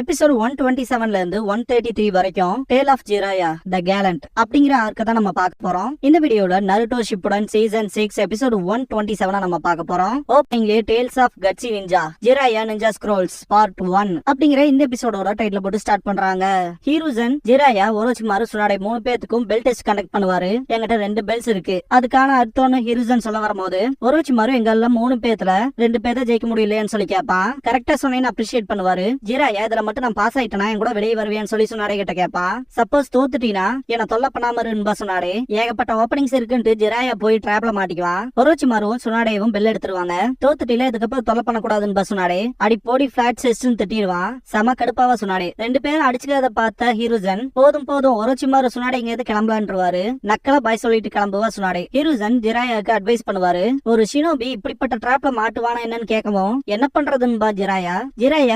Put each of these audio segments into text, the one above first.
Episode 127ல இருந்து 133 வரைக்கும் tale of Jiraiya the gallant அப்படிங்கிற ஆர்க்க தான் நம்ம பார்க்க போறோம். இந்த வீடியோல நருட்டோ ஷிப்புடன் சீசன் 6 எபிசோட் 127 நம்ம பார்க்க போறோம். ஓப்பனிங்லயே டேல்ஸ் ஆஃப் கட்சி ninja Jiraiya ninja scrolls part 1 அப்படிங்கிற இந்த எபிசோடோட டைட்டில் போட்டு ஸ்டார்ட் பண்றாங்க. ஹீரோசன் ஜிராயா ஒரோச்சிமாரு சுனாடே 3 பேத்துக்கும் பெல் டெஸ்ட் கண்டக்ட் பண்ணுவாரு. என்கிட்ட 2 பெல்ஸ் இருக்கு, அதுக்கான அர்த்தம்னு ஹீரோசன் சொல்ல வரும்போது ஒரோச்சிமாரு எங்கெல்லாம் 3 பேத்துல 2 பேரை ஜெயிக்க முடியலையான்னு சொல்லி கேட்பான். கரெக்டா சொன்னேன்னு அப்ரிஷியேட் பண்ணுவாரு. ஜிராயா இதுல மட்டும் நான் பாஸ் ஆயிட்டேனா என் கூட வெளியே வருவேன்னு சொல்லி சுனாடே கிட்ட கேப்பா. சப்போஸ் தோத்துட்டீனா என்ன தொல்லை பண்ணாம இருன்பா சுனாடே. ஏகப்பட்ட ஓப்பனிங்ஸ் இருக்குன்ட்டு ஜிராயா போய் டிராப்ல மாட்டிக்குவான். ஒரோச்சிமாருவும் சுனாடேவும் பெல் எடுத்துருவாங்க. தோத்துட்டில இதுக்கப்புறம் தொல்லை பண்ணக்கூடாதுன்னு சுனாடே அடி போடி பிளாட் செஸ்ட்னு திட்டிடுவான். செம கடுப்பாவா சுனாடே. 2 பேரும் அடிச்சுக்கிறத பார்த்த ஹீரோசன் போதும் போதும் ஒரோச்சிமாரு சுனாடே இங்க கிளம்பலான்றுவாரு. நக்கலா பாய் சொல்லிட்டு கிளம்புவா சுனாடே. ஹீரோசன் ஜிராயாக்கு அட்வைஸ் பண்ணுவாரு. ஒரு ஷினோபி இப்படிப்பட்ட டிராப்ல மாட்டுவானா என்னன்னு கேட்கவும் என்ன பண்றதுன்னு ஜிராயா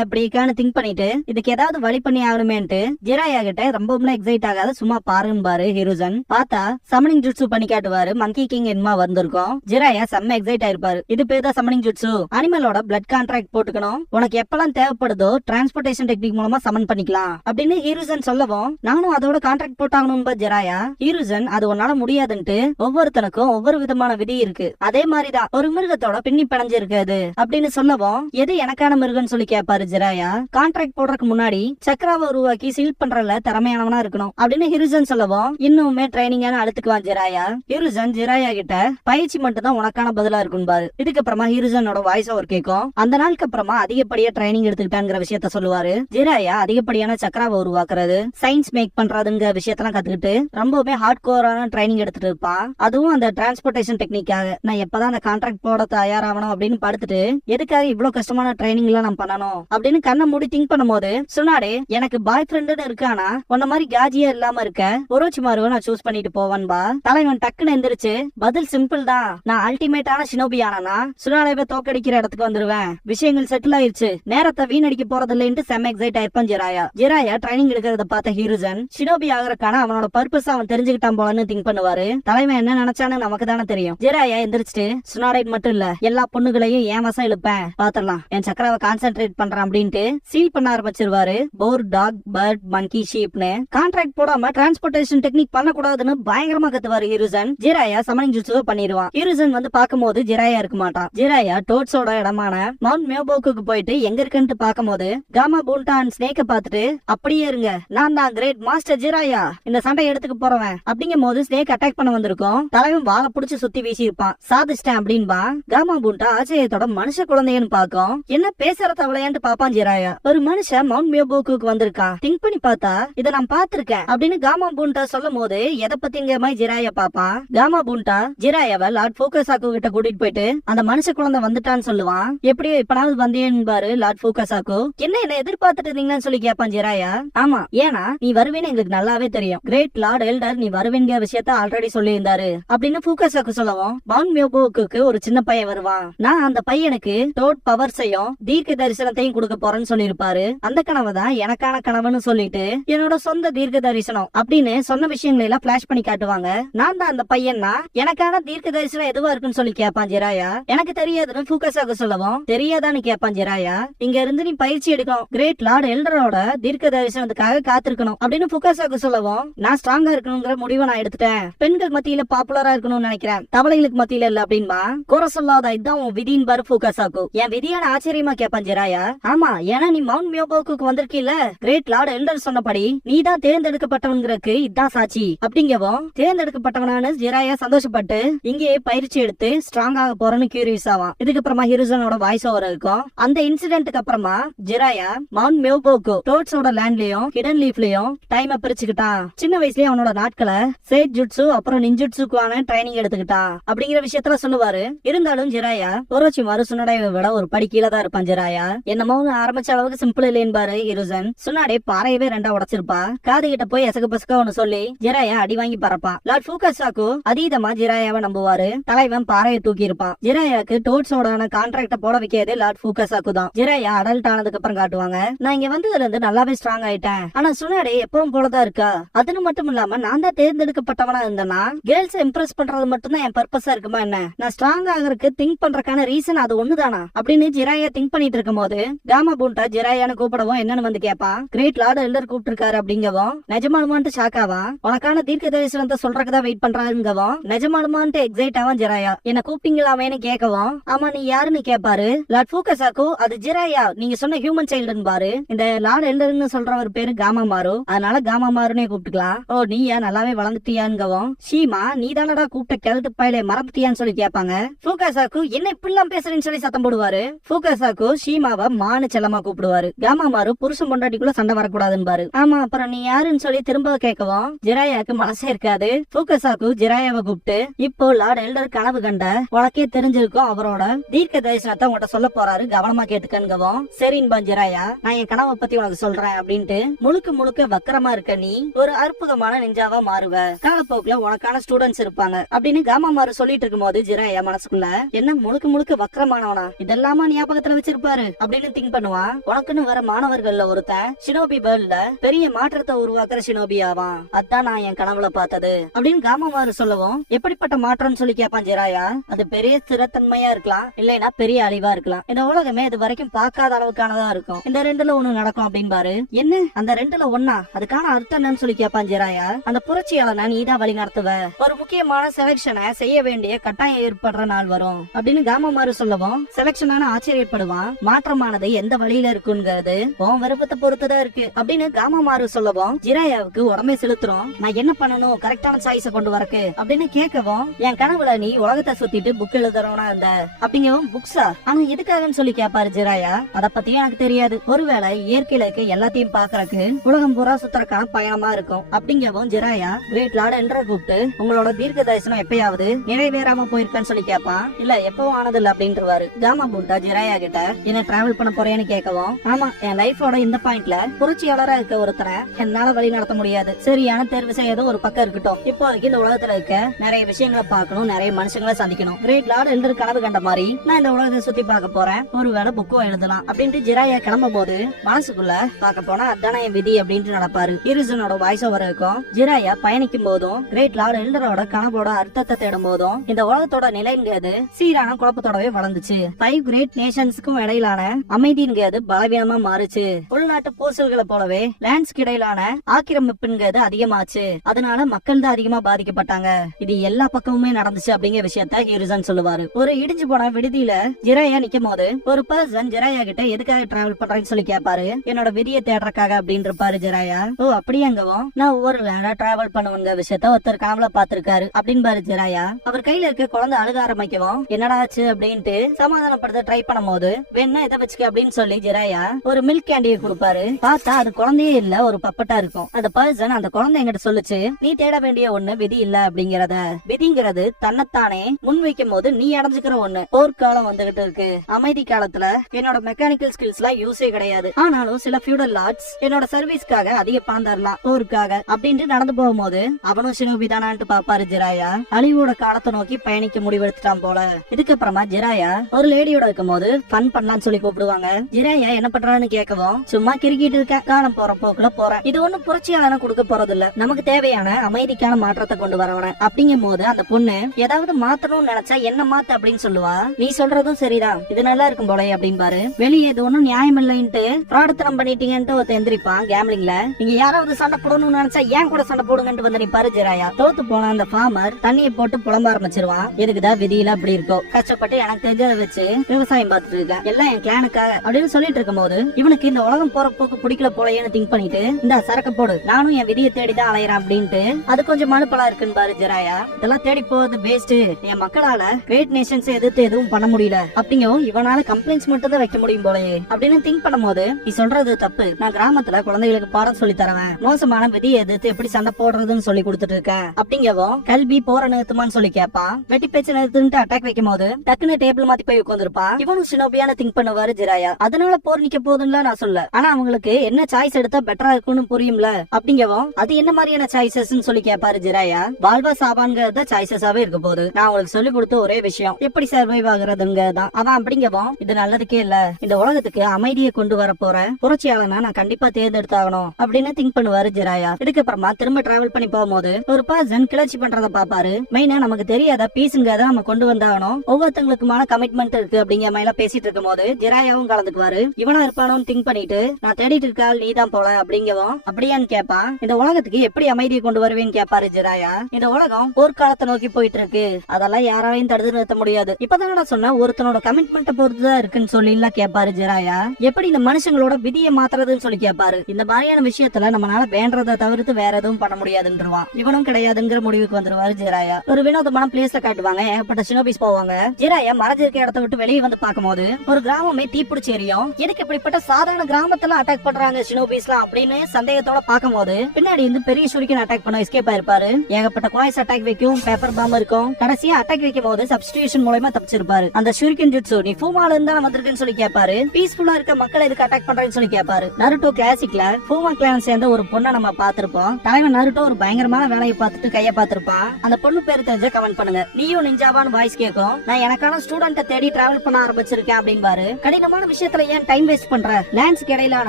இப்படிக்கான திங்க் பண்ணிட்டு இதுக்கு ஏதாவது வழி பண்ணி ஆகணுமேன்ட்டு ஜிராயா கிட்ட ரொம்பவுமே எக்ஸைட் ஆகாத சும்மா பாருன்னு ஹீரோசன் பார்த்தா சமனிங் ஜுட்சு பண்ணி காட்டுவாரு. மங்கி கிங் என்னமா வந்திருக்கும். ஜிராயா செம்ம எக்ஸைட் ஆயிருப்பாரு. இது பேர் தான் சமனிங் ஜுட்சு. அனிமலோட பிளட் கான்ட்ராக்ட் போட்டுக்கணும், உனக்கு எப்பெல்லாம் தேவைப்படுதோ டிரான்ஸ்போர்டேஷன் டெக்னிக் மூலமா சமன் பண்ணிக்கலாம் அப்படின்னு ஹீரோசன் சொல்லவும் நானும் அதோட கான்ட்ராக்ட் போட்டாகணும் ஜிராயா. ஹீரோசன் அது உன்னால முடியாதுன்ட்டு ஒவ்வொருத்தனுக்கும் ஒவ்வொரு விதமான விதி இருக்கு, அதே மாதிரிதான் ஒரு மிருகத்தோட பின்னி பிணைஞ்சு இருக்காது அப்படின்னு சொல்லவும் எது எனக்கான மிருகன்னு சொல்லி கேட்பாரு ஜிராயா. கான்ட்ராக்ட் போடுறதுக்கு முன்னாடி சக்கராவை உருவாக்கி சீல் பண்றதுல திறமையானவனா இருக்கணும் அப்படின்னு ஹீரோசன் சொல்லவும் இன்னுமே ட்ரைனிங்கான அழுத்துக்குவான் ஜிராயா. ஹீரோசன் ஜிராயா கிட்ட பயிற்சி மட்டும் தான் உனக்கான பதிலா இருக்கும் பாரு. இதுக்கப்புறமா ஹீரோசனோட வாய்ஸ் ஓவர் கேட்கும். அந்த நாளுக்கு அப்புறமா அதிகப்படியா ட்ரைனிங் எடுத்துக்கிட்டாங்கிற விஷயத்த சொல்லுவாரு. ஜிராயா அதிகப்படியான சக்கராவை உருவாக்குறது, சயின்ஸ் மேக் பண்றதுங்கிற விஷயத்தெல்லாம் கத்துக்கிட்டு ரொம்பவே ஹார்ட் கோரான ட்ரைனிங் எடுத்துட்டு இருப்பான். அதுவும் அந்த டிரான்ஸ்போர்டேஷன் டெக்னிக்காக. நான் எப்பதான் அந்த கான்ட்ராக்ட் போட தயாராகணும் அப்படின்னு படுத்துட்டு எதுக்காக இவ்வளவு கஷ்டமான ட்ரைனிங் எல்லாம் நான் பண்ணணும் அப்படின்னு கண்ணை மூடி திங்க் பண்ணும்போது சுனாடே எனக்கு பாய் ஃப்ரெண்டுன்னு இருக்கானா உன்ன மாதிரி காஜியா இல்லாம இருக்க ஒரோச்சிமாருவை நான் சூஸ் பண்ணிட்டு போவான்பா. தலைவன் டக்குன்னு எந்திரிச்சு பதில் சிம்பிள் தான், நான் அல்டிமேட்டான ஷினோபி ஆனா சுனாடேவை தோக்கடிக்கிற இடத்துக்கு வந்துருவேன். விஷயங்கள் செட்டில் ஆயிருச்சு, நேரத்தை வீணடிக்க போறது இல்லைன்ட்டு செம்ம எக்ஸைட் ஆயிருப்பான் ஜிராயா. ஜிராயா ட்ரைனிங் எடுக்கிறத பார்த்த ஹீரோசன் ஷினோபி ஆகிறக்கான அவனோட பர்பஸ் அவன் தெரிஞ்சுக்கிட்டான் போலன்னு திங்க் பண்ணுவாரு. தலைவன் என்ன நினைச்சான்னு நமக்கு தானே தெரியும். ஜிராயா எந்திரிச்சிட்டு சுனாடே மட்டும் இல்ல எல்லா பொண்ணுகளையும் ஏன் வசம் இழுப்பேன் பாத்திரலாம், என் சக்கராவை கான்சென்ட்ரேட் பண்றான் அப்படின்ட்டு சீல் பண்ண ஆரம்பிச்சிருவாரு. போர், டாக், பர்ட், மங்கி, ஷீப்னு கான்ட்ராக்ட் போடாம டிரான்ஸ்போர்டேஷன் டெக்னிக் பண்ணக்கூடாதுன்னு பயங்கரமா கத்துவாரு ஹீரோசன். ஜிராயா சமனிங் ஜுட்சுவை பண்ணிடுவான். ஹீரோசன் வந்து பாக்கும்போது ஜிராயா இருக்க மாட்டான். ஜிராயா டோட்ஸோட இடமான மவுண்ட் மியோபோக்கு போயிட்டு எங்க இருக்குன்னு பாக்கும்போது காமா பூண்டா அண்ட் ஸ்னேக்க பாத்துட்டு அப்படியே இருங்க, நான் தான் கிரேட் மாஸ்டர் ஜிராயா, இந்த சண்டை எடுத்துக்க போறவன் அப்படிங்கும் போது ஸ்னேக் அட்டாக் பண்ண வந்திருக்கும். தலைவன் வாழை புடிச்சு சுத்தி வீசி இருப்பான். சாதிச்சிட்டேன் அப்படின்பா. காமா பூண்டா ஆச்சரியத்தோட மனுஷ குழந்தைன்னு பாக்கும். என்ன பேசுற தவளையான்ட்டு பாப்பான் ஜிராயா. ஒரு மனுஷன் மவுண்ட் மியோபோக்கு வந்திருக்கான், திங்க் பண்ணி பார்த்தா இத நான் பாத்திருக்கேன் அப்படின்னு காமா பூண்டா சொல்லும் போது எதை பத்திங்க மாதிரி ஜிராயா பாப்பான். காமா பூண்டா ஜிராயாவை லார்ட் ஃபோகசாக்கு கிட்ட கூட்டிட்டு போயிட்டு அந்த மனுஷ குழந்தை வந்துட்டான்னு சொல்லுவான். எப்படியோ இப்பனாவது வந்தேன்பாரு லார்ட் ஃபோகசாக்கு. என்ன எதிர்பார்த்துட்டு இருந்தீங்கன்னு சொல்லி கேட்பான் ஜிராயா. ஆமா, ஏன்னா நீ வருவேன்னு எங்களுக்கு நல்லாவே தெரியும், கிரேட் லார்ட் எல்டர் நீ வருவேங்கிற விஷயத்த ஆல்ரெடி சொல்லி இருந்தாரு அப்படின்னு ஃபோகசாக்கு சொல்லவும் மவுண்ட் மியோபோக்கு ஒரு சின்ன பையன் வருவான். நான் அந்த பையனுக்கு டோட் பவர்ஸையும் தீர்க்க தரிசனத்தையும் கொடுக்க போறேன்னு சொல்லியிருப்பாரு. அந்த கனவு தான் எனக்கான கனவுன்னு சொல்லிட்டு என்னோட சொந்த தீர்க்க தரிசனம் அப்படின்னு சொன்ன விஷயங்களை எல்லாம் பிளாஷ் பண்ணி காட்டுவாங்க. நான் தான் அந்த பையன்னா எனக்கான தீர்க்க தரிசனம் எதுவா இருக்குன்னு சொல்லி கேட்பான் ஜிராயா. எனக்கு தெரியாதுன்னு ஃபோகசாக்கு சொல்லவும் தெரியாதான்னு கேட்பான் ஜிராயா. இங்க இருந்து நீ பயிற்சி எடுக்கணும், கிரேட் லார்ட் எல்டரோட தீர்க்க தரிசனத்துக்காக காத்திருக்கணும் அப்படின்னு ஃபோகசாக்கு சொல்லவும் நான் ஸ்ட்ராங்கா இருக்கணுங்கிற முடிவை நான் எடுத்துட்டேன். பெண்கள் மத்தியில பாப்புலரா இருக்கணும்னு நினைக்கிறேன், தவளைகளுக்கு மத்தியில இல்ல அப்படின்பா. குறை சொல்லாத இதுதான் உன் விதின்னு பாரு ஃபோகசாக்கு. என் விதியான ஆச்சரியமா கேட்பான் ஜிராயா. ஆமா, ஏன்னா நீ மவுண்ட் மியோபோக்கு வந்திருக்கீல, கிரேட் லார்ட் எல்டர் சொன்னபடி நீ தான் தேர்ந்தெடுக்கப்பட்டவனுக்கு இதான் சாட்சி அப்படிங்கவும் தேர்ந்தெடுக்கப்பட்டவனான ஜிராயா சந்தோஷப்பட்டு இங்கேயே பயிற்சி எடுத்து ஸ்ட்ராங் ஆக போறேன்னு கியூரியஸ் ஆவான். இதுக்கப்புறமா ஹீரோசனோட வாய்ஸ் ஓவர் இருக்கும். அந்த இன்சிடென்ட்க்கு அப்புறமா ஜிராயா மவுண்ட் மியோபோக்கு டோட்ஸோட லேண்ட்லயும் ஹிடன் லீஃப்லயும் டைம் பிரிச்சுக்கிட்டான். சின்ன வயசுலயே அவனோட நாட்களை சேட் ஜுட்சு அப்புறம் நிஞ்சுட்சுக்கான ட்ரைனிங் எடுத்துக்கிட்டான் அப்படிங்கிற விஷயத்துல சொல்லுவாரு. இருந்தாலும் ஜிராயா ஒரோச்சிமாரு சுனாடேவை விட ஒரு படி கீழே தான் இருப்பான் ஜிராயா. என்னமோ ஆரம்பிச்ச அளவுக்கு சிம்பிள் இல்லைன்னு ஹீரோசன். சுனாடே பாறையவே 2 உடைச்சிருப்பா. காது கிட்ட போய் எசகு பசக்க ஒன்னு சொல்லி ஜிராயா அடி வாங்கி பறப்பான். லார்ட் ஃபோகசாக்கு அதீதமா ஜிராயாவை நம்புவாரு. தலைவன் பாறையை தூக்கி இருப்பான். ஜிராயாக்கு டோட்ஸோட கான்ட்ராக்ட போட வைக்கிறது லார்ட் ஃபோகசாக்கு தான். ஜிராயா அடல்ட் ஆனதுக்கு அப்புறம் காட்டுவாங்க, நான் இங்க வந்ததுல இருந்து நல்லாவே ஸ்ட்ராங் ஆயிட்டேன். ஆனா சுனாடே எப்பவும் போலதான் இருக்கா. அதுன்னு மட்டும் இல்லாம நான் தான் தேர்ந்தெடுக்கப்பட்டவனா இருந்தேன்னா கேர்ள்ஸ் இம்ப்ரெஸ் பண்றது மட்டும் தான் என் பர்பஸா இருக்குமா என்ன? நான் ஸ்ட்ராங் ஆகிறதுக்கு திங்க் பண்றதுக்கான ரீசன் அது ஒண்ணுதானா அப்படின்னு ஜிராயா திங்க் பண்ணிட்டு இருக்கும் போது காமா பூண்டா ஜிராயான்னு கூப்பிடவும் என்னன்னு வந்து கேட்பான். கிரேட் லார்ட் எல்டர் கூப்பிட்டு இருக்காரு அப்படிங்கவும் நிஜமாலுமான்ட்டு ஷாக் ஆவான். உனக்கான தீர்க்க தரிசனத்தை சொல்றதுக்குதான் வெயிட் பண்றாருங்கவும் நிஜமாலுமான்ட்டு எக்ஸைட் ஆவான் ஜிராயா. என்ன கூப்பிட்டீங்களாமேன்னு கேட்கவும் ஆமா நீ யாருன்னு கேட்பாரு. லார்ட் ஃபூகசாக்கு அது ஜிராயா, நீங்க சொன்ன ஹியூமன் சைல்டுன்னு பாரு. இந்த லார்ட் எல்டர்னு சொல்ற ஒரு பேரு காமா மாறு, அதனால காமா மாறுனே கூப்பிட்டுக்கலாம். ஓ நீயா நல்லாவே வளர்ந்துட்டியான்கவும் ஷீமா நீ தானடா கூப்பிட்ட கிழட்டு பையில மறந்துட்டியான்னு சொல்லி கேட்பாங்க. ஃபூகசாக்கு என்ன இப்படிலாம் பேசுறேன்னு சொல்லி சத்தம் போடுவாரு. ஃபூகசாக்கு ஷீமாவை மானு செல்லமா கூப்பிடுவாரு. காமா மாறு புருஷன் பொண்டாட்டிக்குள்ள சண்டை வரக்கூடாதுன்னு பாரு. ஆமா அப்புறம் நீ யாருன்னு சொல்லி திரும்ப கேட்கவும் ஜிராயாக்கு மனசே இருக்காது. ஃபூகசாக்கு ஜிராயாவை கூப்பிட்டு இப்போ லார்ட் எல்டர் கனவு கண்ட உனக்கே தெரிஞ்சிருக்கும், அவரோட தீர்க்க தரிசனத்தை உங்கள்கிட்ட சொல்ல போறாரு, கவனமா கேட்டுக்கங்கவும் சரின்பா ஜிராயா நான் என் கனவை பத்தி உனக்கு சொல்றேன் அப்படின்ட்டு முழுக்க முழுக்க வக்கரமா இருக்க நீ ஒரு அற்புதமான நெஞ்சாவா மாறுவ, காலப்போக்குல உனக்கான ஸ்டூடெண்ட்ஸ் இருப்பாங்க அப்படின்னு காமா மாறு சொல்லிட்டு இருக்கும் போது ஜிராயா மனசுக்குள்ள என்ன முழுக்க முழுக்க வக்கரமானவனா இதெல்லாமா ஞாபகத்துல வச்சிருப்பாரு அப்படின்னு திங்க் பண்ணுவான். உனக்குன்னு வர மாணவர்கள்ல ஒருத்தன் ஷினோபி வேர்ல்ட்ல பெரிய மாற்றத்தை உருவாக்குற ஷினோபி ஆவான், அதான் நான் என் கனவுல பார்த்தது அப்படின்னு காமா மாறு சொல்லவும் எப்படிப்பட்ட மாற்றம்னு சொல்லி கேட்பான் ஜிராயா. அது பெரிய ஸ்திரத்தன்மையா இருக்கலாம், இல்லைன்னா பெரிய அழிவா இருக்கலாம். இந்த உலகமே இது வரைக்கும் பார்க்காத அளவுக்கானதா இருக்கும். இந்த ரெண்டுல ஒண்ணு நடக்கும் அப்படின்னு பாரு. என்ன அந்த ரெண்டுல ஒன்னா, அதுக்கான அர்த்தம் என்னன்னு சொல்லி கேட்பான் ஜிராயா. அந்த புரட்சியாளனை நீதான் வழி நடத்துவ, ஒரு முக்கியமான செலக்ஷனை செய்ய வேண்டிய கட்டாயம் ஏற்படுற நாள் வரும் அப்படின்னு காமா மாறு சொல்லவும் செலக்ஷனான ஆச்சரியப்படுவான். மாற்றமானது எந்த வழியில இருக்குங்கிறது உன் விருப்பத்தை பொறுத்துதான் இருக்கு அப்படின்னு காமா மாறு சொல்லவும் ஜிராயாவுக்கு உடம்பே செலுத்துறோம். நான் என்ன பண்ணணும் கரெக்டான சாய்ஸ கொண்டு வரக்கு அப்படின்னு கேட்கவும் என் கனவுல நீ உலகத்தை சுத்திட்டு புக் எழுதுறவனா இருந்த அப்படிங்கவும் புக்ஸா ஆனா எதுக்காகன்னு சொல்லி கேட்பாரு ஜிராயா. அத பத்தியும் எனக்கு தெரியாது, ஒருவேளை இயற்கையில இருக்க எல்லாத்தையும் பாக்குறதுக்கு உலகம் பூரா சுத்தறக்கான பயணமா இருக்கும் அப்படிங்கவும் ஜிராயா கிரேட் லார்ட் எல்டரை கூப்பிட்டு உங்களோட தீர்க்க தரிசனம் எப்பயாவது நிறைவேறாம போயிருக்கான்னு சொல்லி கேட்பான். இல்ல எப்பவும் ஆனது இல்ல அப்படின்ட்டுவாரு. காமா பூண்டா ஜிராயா கிட்ட என்ன டிராவல் பண்ண போறேன்னு கேட்கவும் ஆமா என் லைஃபோட இந்த பாயிண்ட்ல புரட்சியாளரா இருக்க ஒருத்தரை என்னால வழி நடத்த முடியாது, சரியான தேர்வு செய்யறது ஒரு பக்கம் இருக்கட்டும், இப்போதைக்கு இந்த உலகத்துல இருக்க நிறைய விஷயங்களை பார்க்கணும், நிறைய மனுஷங்களை சந்திக்கணும், கிரேட் லார்ட் எல்டர் கனவு கண்ட மாதிரி நான் இந்த உலகத்தை சுத்தி பார்க்க போறேன், ஒருவேளை புக்கும் எழுதலாம் அப்படின்ட்டு ஜிராயா கிளம்பும் போது மனசுக்குள்ள பார்க்க போனா அதான என் விதி அப்படின்ட்டு நடப்பாரு. ஹிருசனோட வாய்ஸ் ஓவர் இருக்கும். ஜிராயா பயணிக்கும் போதும் கிரேட் லார்ட் எல்டரோட கனவோட அர்த்தத்தை தேடும் போதும் இந்த உலகத்தோட நிலைங்கிறது சீரான குழப்பத்தோடவே வளர்ந்துச்சு. 5 கிரேட் நேஷன்ஸ்க்கும் இடையிலான அமைதிங்கிறது பலவீனமா மாறுச்சு. உள்நாட்டு போசல்களை போலவே லேண்ட்ஸ்க்கு இடையிலான ஆக்கிரமிப்புங்கிறது அதிகமாச்சு. அதனால மக்கள் தான் அதிகமா பாதிக்கப்பட்டாங்க. இது எல்லா பக்கமுமே நடந்துச்சு அப்படிங்கிற விஷயத்த ஹிருசன் சொல்லுவாரு. ஒரு இடிஞ்சு போன விடுதியில ஜிராயா நிக்கும் போது ஒரு பர்சன் ஜிராயா கிட்ட எதுக்காக டிராவல் பண்றேன்னு சொல்லி கேட்பாரு. என்னோட விதியை தேடுறக்காக அப்படின்னு இருப்பாரு ஜிராயா. ஓ அப்படியேங்கவும் நான் ஒவ்வொரு டிராவல் பண்ணுவங்க விஷயத்த ஒருத்தர் கனவுல பாத்துருக்காரு அப்படின்னு பாரு ஜிராயா. அவர் கையில இருக்க குழந்தை அழுக ஆரம்பிக்கவும் என்னடா ஆச்சு அப்படின்ட்டு சமாதானப்படுத்த ட்ரை பண்ணும் போது வேணா இதை வச்சுக்க அப்படின்னு சொல்லி ஜிராயா ஒரு மில்க் கேண்டியை கொடுப்பாரு. பார்த்தா அது குழந்தையே இல்ல, ஒரு பப்பட்டா இருக்கும். அந்த பர்சன் அந்த குழந்தை என்கிட்ட சொல்லுச்சு நீ தேட வேண்டிய ஒண்ணு விதி இல்ல அப்படிங்கறத, விதிங்கிறது தன்னைத்தானே முன் வைக்கும் போது நீ அடைஞ்சுக்கிற ஒண்ணு. போர்க்காலம் வந்துகிட்டு இருக்கு, அமைதி காலத்துல என்னோட மெக்கானிக்கல் ஸ்கில்ஸ் எல்லாம் யூஸே கிடையாது, ஆனாலும் சில ஃபியூடல் லார்ட்ஸ் என்னோட சர்வீஸ்க்காக அதிக பணம் தரலாம் போருக்காக அப்படின்ட்டு நடந்து போகும்போது அவனும் ஷினோபி தானான்ட்டு பாப்பாரு ஜிராயா. அழிவோட காலத்தை நோக்கி பயணிக்க முடிவெடுத்துட்டான் போல. இதுக்கப்புறமா ஜிராயா ஒரு லேடியோட இருக்கும் போது ஃபன் பண்ணலாம்னு சொல்லி கூப்பிடுவாங்க. ஜிராயா என்ன பண்றான்னு கேட்கவும் சும்மா கிரிக்கிட்டு இருக்க, காலம் போற போக்குல போறேன், இது ஒண்ணு புரட்சியாளன கொடுக்க போறது இல்ல, நமக்கு தேவையான அமைதிக்கான மாற்றத்தை கொண்டு வரவன அப்படிங்கும் போது அந்த பொண்ணு ஏதாவது மாத்தணும்னு நினைச்சா என்ன மாத்து அப்படின்னு சொல்லுவா. நீ சொல்றதும் சரிதான், இது நல்லா இருக்கும் போல அப்படின்னு பாரு. வெளியே இது ஒண்ணும் நியாயம் இல்லைன்ட்டு பிரார்த்தனம் பண்ணிட்டீங்கன்ட்டு ஒருத்த எந்திரிப்பான் கேம்லிங்ல. நீங்க யாராவது சண்டை போடணும்னு நினைச்சா ஏன் கூட சண்டை போடுங்கன்ட்டு வந்து நிப்பாரு ஜிராயா. தோத்து போன அந்த ஃபார்மர் தண்ணியை போட்டு புலம்ப ஆரம்பிச்சிருவான். எதுக்குதான் விதியில அப்படி இருக்கும், கஷ்டப்பட்டு எனக்கு தெரிஞ்சதை வச்சு விவசாயம் பார்த்துட்டு இருக்கேன், எல்லாம் என் கிளானுக்காக அப்படின்னு சொல்லிட்டு இருக்கும் போது இவனுக்கு இந்த உலகம் போற போக்கு பிடிக்கல போலன்னு திங்க் பண்ணிட்டு இந்த சரக்கு போடு, நானும் என் விதியை தேடிதான் அலையறேன் அப்படின்ட்டு அது கொஞ்சம் மனுப்பலா இருக்குன்னு பாரு ஜிராயா. இதெல்லாம் தேடி போறது வேஸ்ட், என் மக்களால கிரேட் நேஷன்ஸ் எதிர்த்து எதுவும் பண்ண முடியல அப்படிங்கவும் இவனால கம்ப்ளைண்ட்ஸ் மட்டும் தான் வைக்க முடியும் போலயே அப்படின்னு திங்க் பண்ணும் போது நீ சொல்றது தப்பு, நான் கிராமத்துல குழந்தைகளுக்கு பாடம் சொல்லி தரவேன், மோசமான விதியை எதிர்த்து எப்படி சண்டை போடுறதுன்னு சொல்லி கொடுத்துட்டு இருக்கேன் அப்படிங்கவும் கல்வி போற நிறுத்துமான்னு சொல்லி கேட்பான். வெட்டி பேச்சு நிறுத்துட்டு அட்டாக் வைக்கும் போது டக்குன்னு டேபிள் மாத்தி போய் உட்காந்துருப்பான். இவனும் ஷினோபியான திங்க் பண்ணுவாரு ஜிராயா. அதனால போர் நிக்க போதுன்னு நான் சொல்ல, ஆனா அவங்களுக்கு என்ன சாய்ஸ் எடுத்தா பெட்டரா இருக்கும்னு புரியும்ல அப்படிங்கவும் அது என்ன மாதிரியான சாய்ஸஸ் சொல்லி கேட்பாரு ஜிராயா. வாழ்வா சாவான்ங்கிறத சாய்ஸஸாவே இருக்க போது நான் உங்களுக்கு சொல்லி கொடுத்த ஒரே விஷயம் எப்படி சர்வைவ் ஆகுறதுங்கதான். அவன் அப்படிங்கவும் இது நல்லதுக்கே இல்ல, இந்த உலகத்துக்கு அமைதியை கொண்டு வர போற புரட்சியாளனா நான் கண்டிப்பா தேர்ந்தெடுத்தாகணும் அப்படின்னு திங்க் பண்ணுவாரு ஜிராயா. இதுக்கப்புறமா திரும்ப டிராவல் பண்ணி போகும்போது ஒரு பர்சன் கிளர்ச்சி பண்றத பாப்பாரு. மெயினா நமக்கு தெரியாத பீஸுங்கிறத நம்ம கொண்டு வந்தாகணும், ஒவ்வொருத்தங்களுக்குமான கமிட்மெண்ட் இருக்கு அப்படிங்கிற மாதிரி பேசிட்டு இருக்கும் போது ஜிராயாவும் கலந்துக்குவாரு. இவனா இருப்பானோ ஜிராயாவும் திங்க் பண்ணிட்டு நான் தேடிட்டு இருக்காள் நீதான் போல அப்படிங்கவும் அப்படியான்னு கேட்பான். இந்த உலகத்துக்கு எப்படி அமைதியை கொண்டு வருவேன்னு கேட்பாரு ஜிராயா. இந்த உலகம் போர்க்காலத்தை நோக்கி போயிட்டு இருக்கு, அதெல்லாம் யாராலையும் தடுத்து நிறுத்த முடியாது. இப்பதானடா சொன்ன ஒருத்தனோட கமிட்மெண்ட் பொறுத்துதான் இருக்குன்னு சொல்லி கேட்பாரு ஜிராயா. எப்படி இந்த மனுஷங்களோட விதியை மாத்துறதுன்னு சொல்லி கேட்பாரு. இந்த மாதிரியான விஷயத்துல நம்மளால வேண்டதை தவிர்த்து வேற எதுவும் பண்ண முடியாதுன்றான். இவனும் கிடையாதுங்கிற முடிவுக்கு வந்துருவாரு ஜிராயா. ஒரு வினோதமான பிளேஸ காட்டுவாங்க. ஏகப்பட்ட ஷினோபிஸ் போவாங்க. ஜிராயா மறைஞ்சிருக்க இடத்த விட்டு வெளியே வந்து பார்க்கும்போது ஒரு கிராமமே தீப்பிடிச்சு எரியும். எதுக்கு இப்படிப்பட்ட சாதாரண கிராமத்துல அட்டாக் பண்றாங்க ஷினோபிஸ்லாம் அப்படின்னு சந்தேகத்தோட பார்க்கும்போது பின்னாடி இருந்து பெரிய ஷூரிக்கன் அட்டாக் பண்ண எஸ்கேப் ஆயிருப்பாரு. ஏகப்பட்ட குவாய்ஸ் அட்டாக் வைக்கும், பேப்பர் பாம் இருக்கும். கடைசியா அட்டாக் வைக்கும் போது சப்ஸ்டிடியூஷன் மூலமா தப்பிச்சிருப்பாரு. அந்த ஷூரிக்கன் ஜுட்சு நீ ஃபூமால இருந்தா வந்திருக்குன்னு சொல்லி கேட்பாரு. பீஸ்ஃபுல்லா இருக்க மக்களை எதுக்கு அட்டாக் பண்றேன்னு சொல்லி கேட்பாரு. நருட்டோ கிளாசிக்ல ஃபூமா கிளான் சேர்ந்த ஒரு பொண்ணை நம்ம பாத்திருப்போம். தலைவன் நருட்டோ ஒரு பயங்கரமான வேலையை பார்த்துட்டு கைய பாத்திருப்பான். அந்த பொண்ணு பேரு தெரிஞ்ச கமெண்ட் பண்ணுங்க. நீயும் நிஞ்சாவான்னு வாய்ஸ் கேட்கும். நான் எனக்கான ஸ்டூடெண்ட தேடி டிராவல் பண்ண ஆரம்பிச்சிருக்கேன் அப்படின்பாரு. கடினமான விஷயத்துல ஏன் டைம் வேஸ்ட் பண்ற? லேண்ட்ஸ்க்கு இடையிலான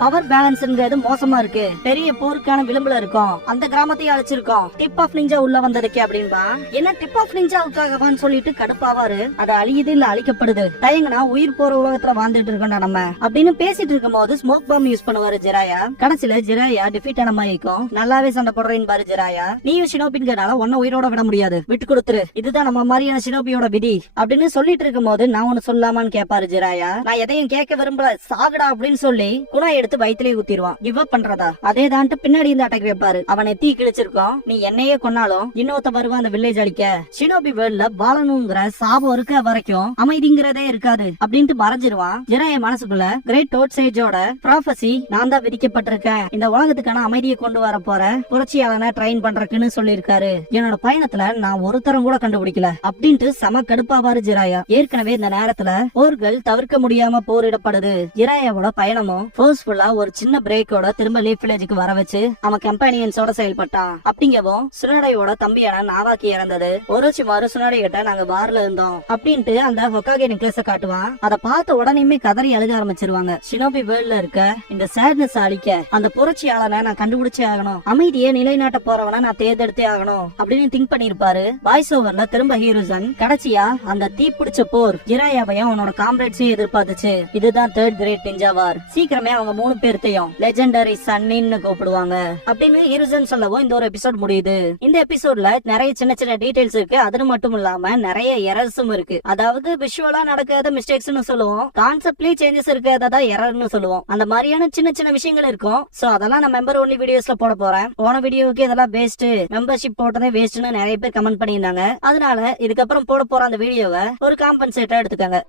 பவர் பேலன்ஸ்ங்கிறது மோசமா இருக்கு. பெரிய போருக்கான விளிம்புல இருக்கும். அந்த கிராமத்தையும் அழிச்சிருக்கோம். டிப் ஆஃப் நிஞ்சா உள்ள வந்ததுக்கு அப்படின்பா. என்ன டிப் ஆஃப் நிஞ்சாவுக்காகவான்னு சொல்லிட்டு கடுப்பாவாரு. அது அழியுது இல்ல அழிக்கப்படுது. தயங்கனா உயிர் போற உலகத்துல வாழ்ந்துட்டு இருக்கோம்டா நம்ம அப்படின்னு பேசிட்டு இருக்கும் போது ஸ்மோக் பாம் யூஸ் பண்ணுவாரு ஜிராயா. கடைசியில ஜிராயா டிஃபீட் ஆன மாதிரி இருக்கும். நல்லாவே சண்டை போடுறேன்னு பாரு ஜிராயா. நீயும் ஷினோபின்கனால ஒன்ன உயிரோட விட முடியாது, விட்டு கொடுத்துரு, இதுதான் நம்ம மாதிரியான ஷினோபியோட விதி அப்படின்னு சொல்லிட்டு இருக்கும் போது நான் ஒன்னு சொல்லாமான்னு கேட்பாரு ஜிராயா. நான் எதையும் கேட்க விரும்பல, சாகுடா அப்படின்னு சொல்லி குணா எடுத்து வயிற்றுலயே ஊத்திடுவான். கிவ் அப் பண்றதா அதே தான்ட்டு பின்னாடி இருந்து அட்டாக் வைப்பாரு. அவனை தீ கிழிச்சிருக்கோம். நீ என்னையே கொன்னாலும் இன்னொருத்த வருவான் அந்த வில்லேஜ் அழிக்க. ஷினோபி வேர்ல்ட்ல பாலனுங்கிற சாபம் இருக்க வரைக்கும் அமைதிங்கிறதே இருக்காது அப்படின்ட்டு மறைஞ்சிருவான். ஜிராயா மனசுக்குள்ள கிரேட் டோட்சேஜோட ப்ராஃபசி நான் தான் விதிக்கப்பட்டிருக்கேன், இந்த உலகத்துக்கான அமைதியை கொண்டு வர போற புரட்சியாளனை ட்ரெயின் பண்றதுக்குன்னு சொல்லியிருக்காரு. என்னோட பயணத்துல நான் ஒருத்தரம் கூட கண்டுபிடிக்கல அப்படின்ட்டு சம கடுப்பாவாரு ஜிராயா. ஏற்கனவே இந்த நேரத்துல போர்கள் தவிர்க்க முடியாம போரிடப்படுது. ஜிராயாவோட பயணமும் போர்ஸ்ஃபுல்லா ஒரு சின்ன பிரேக்கோட திரும்ப லீஃப் வில்லேஜுக்கு வர வச்சு அவன் கம்பெனியன்ஸோட செயல்பட்டான். அப்படிங்கவும் சுனடையோட தம்பியான நாவாக்கி இறந்தது. ஒரோச்சிமாரு சுனடை கிட்ட நாங்க வார்ல இருந்தோம் அப்படின்ட்டு அந்த ஹொக்காகே நெக்லஸ காட்டுவான். அதை பார்த்த உடனே கதறி அழுக ஆரம்பிச்சிருவாங்க. ஷினோபி வேர்ல்ட்ல இருக்க இந்த சேட்னஸ் அழிக்க அந்த புரட்சியாளனை நான் கண்டுபிடிச்சே ஆகணும், அமைதியை நிலைநாட்ட போறவன நான் தேர்ந்தெடுத்தே ஆகணும் அப்படின்னு திங்க் பண்ணிருப்பாரு. வாய்ஸ் ஓவர்ல திரும்ப ஹீரோசன் கடைசியா அந்த தீப்பிடிச்ச போர் ஜிராயாவையும் அவனோட காம்ரேட்ஸையும் எதிர்பார்த்துச்சு. இதுதான் தேர்ட் கிரேட் நிஞ்சா வார். சீக்கிரமே அவங்க 3 பேர்த்தையும் லெஜெண்டரி சன்னின்னு கூப்பிடுவாங்க அப்படின்னு ஹீரோசன் சொல்லவும் இந்த ஒரு எபிசோட் முடியுது. இந்த எபிசோட்ல நிறைய சின்ன சின்ன டீடைல்ஸ் இருக்கு. அது மட்டும் இல்லாம நிறைய எரர்ஸும் இருக்கு. அதாவது விஷுவலா நடக்காத மிஸ்டேக்ஸ்னு சொல்லுவோம், கான்செப்ட்லயே சேஞ்சஸ் இருக்கு, அதான் எரர்னு சொல்லுவோம். அந்த மாதிரியான சின்ன சின்ன விஷயங்கள் இருக்கும். சோ அதெல்லாம் நான் மெம்பர் ஒன்லி வீடியோஸ்ல போட போறேன். போன வீடியோவுக்கு இதெல்லாம் வேஸ்ட், மெம்பர்ஷிப் போட்டதே வேஸ்ட்னு நிறைய பேர் கமெண்ட் பண்ணியிருந்தாங்க. அதனால இதுக்கப்புறம் போட போற அந்த வீடியோவை ஒரு காம்பன்சேட்டா எடுத்துக்கங்க.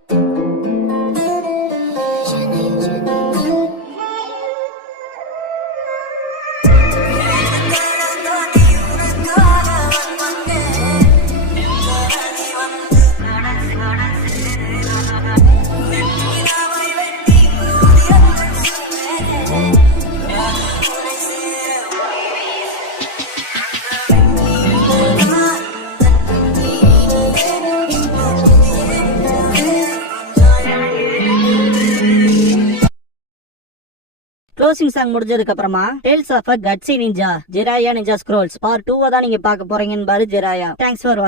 க்ளோசிங் சாங் முடிஞ்சதுக்கு அப்புறமா tales of a gutsy ninja Jiraiya ninja scrolls part 2 தான் நீங்க பார்க்க போறீங்கன்னு பாரு ஜிராயா. தேங்க்ஸ் ஃபார் வாட்சிங்.